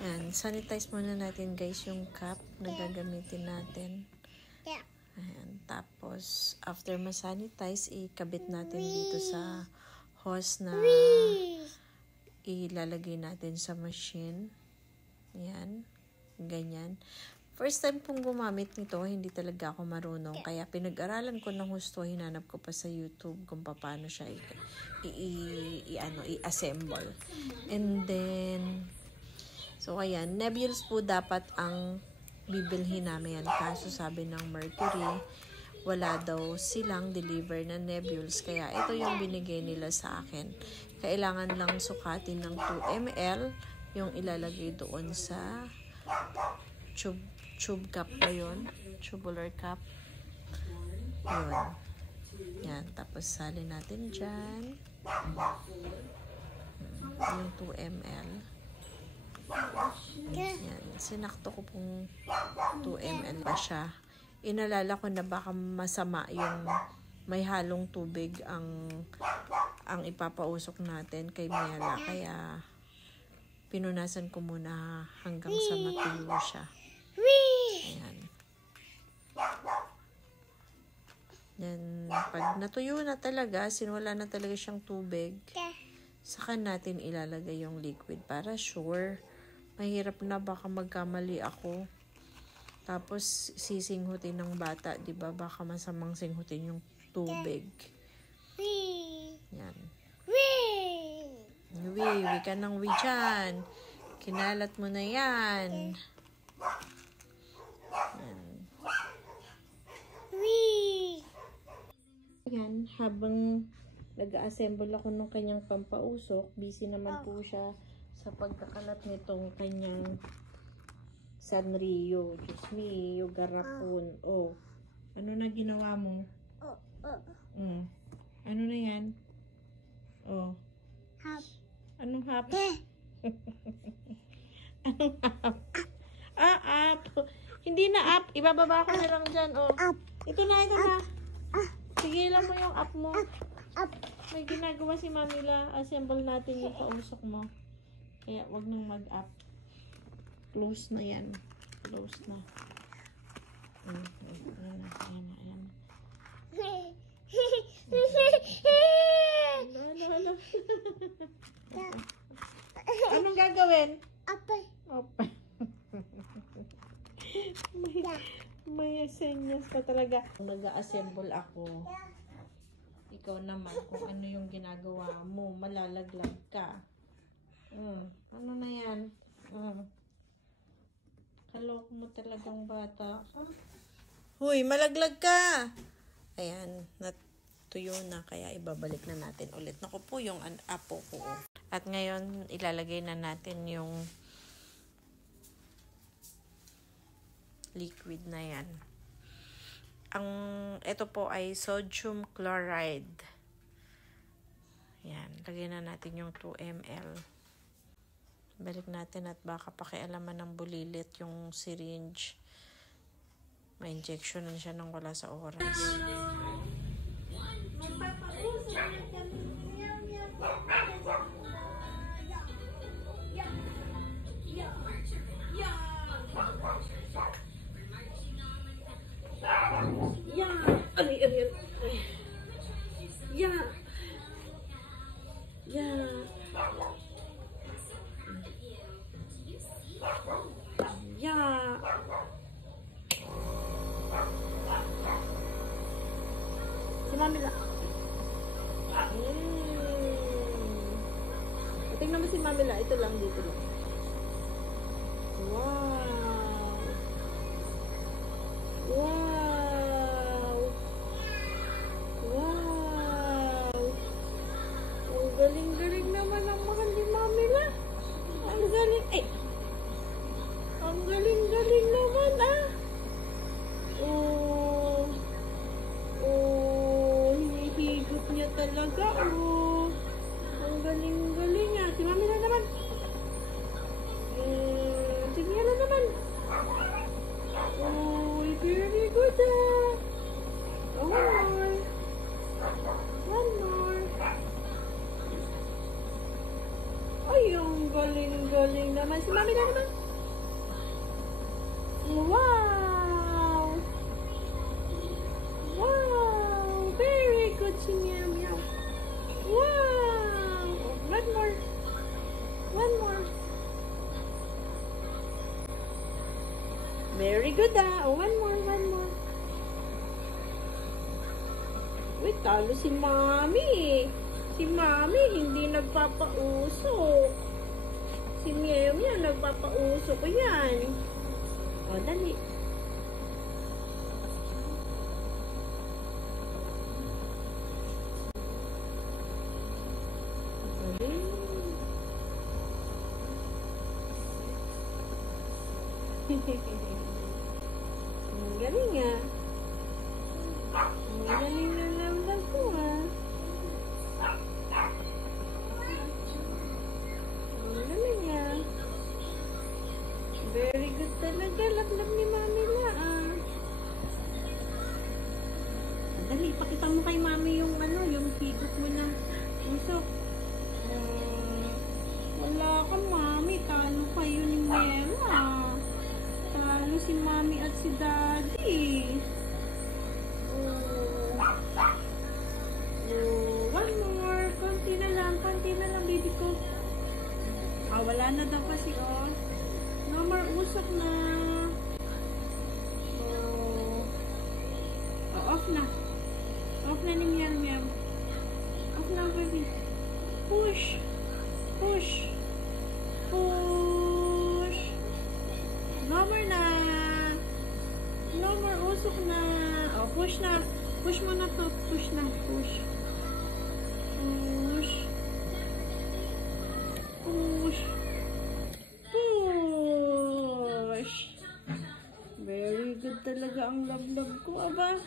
Ayan, sanitize muna natin guys yung cup na gagamitin natin. Ayan, tapos after ma-sanitize, ikabit natin dito sa hose na ilalagay natin sa machine. Ayan, ganyan. First time pong gumamit nito, hindi talaga ako marunong. Kaya pinag-aralan ko ng husto, hinanap ko pa sa YouTube kung paano siya i-assemble. And then, so ayan, Nebules po dapat ang bibilhin namin. Kaso sabi ng Mercury, wala daw silang deliver na Nebules. Kaya ito yung binigay nila sa akin. Kailangan lang sukatin ng 2 ml yung ilalagay doon sa tube cup ba yun? Tubular cup. Yun. Yan. Tapos salin natin dyan. Yung 2 ml. Yan. Sinakto ko pong 2 ml pa siya. Inalala ko na baka masama yung may halong tubig ang ipapausok natin kay Miela. Kaya pinunasan ko muna hanggang sa matuyo siya. Ayan. Then, pag natuyo na talaga, sinwala na talaga siyang tubig, saka natin ilalagay yung liquid para sure. Mahirap na, baka magkamali ako. Tapos, sisinghutin ng bata, diba? Baka masamang singhutin yung tubig. Yan. Wi ka ng wi dyan. Kinalat mo na yan. Yan, habang nag-assemble ako ng kanyang pampausok, busy naman po siya sa pagkakalat nitong kanyang Sanrio. Diyos me, yung garapon. Oh, ano na ginawa mo? Ano na yan? Oh. Hap. Anong hap? Anong hap? Up. Hindi na up. Ibababa ko na lang dyan. Oh. Ito na. Sigilan mo yung up mo. May ginagawa si Mamila. Assemble natin yung pausok mo. Kaya wag nang mag-up. Close na yan. Close na. Ayan. Anong gagawin? Apay. May senyas pa talaga. Mag-assemble ako. Ikaw naman kung ano yung ginagawa mo. Malalaglag ka. Ano na yan? Kaloko mo talagang bata. Huy, malaglag ka! Ayan, natuyo na. Kaya ibabalik na natin ulit. Naku po yung apo ko. At ngayon, ilalagay na natin yung liquid na yan. Ito po ay sodium chloride. Yan, lagyan na natin yung 2 ml. Balik natin at baka pakialaman ng bulilit yung syringe. May injection na siya nang wala sa oras. Si Mamila. Tingnan mo si Mamila. Ito lang, dito lang. Wow! Ang galing-galing naman ang mahal ni Mamila. Ang galing. Ang galing-galing naman, hinihigot niya talaga, Ang galing-galing niya. Si Mamila naman. Si Miela naman. Very good, One more. Ay, ang galing. galing naman. Si Mami na naman. Wow! Wow! Very good si Meow Meow. Wow! One more. One more. Very good ah. Oh, one more, one more. Uy, talo si Mami. Si Mami hindi nagpapauso. Si Meow Meow nagpapauso ko yan. O, dali. Ang galing ah. Ang galing na lamdag ko ah. Ang galing ah. Very good talaga. Laklak ni Mami na ah. Dali, pakita mo kay Mami yung ano, yung higop mo na usok. Wala ka Mami. Talo kayo ni Mema. Talo si Mami at si Daddy. One more. Konti na lang, baby ko. Ah, wala na daw pa si On. No more usok na. Off na. Off na ni Meow Meow. Off na, baby. Push. Push. Push. No more na. No more usok na. Oh, push na. Push mo na to. Push na. Push. Push. Push. Push. Very good talaga ang love-love ko, aba.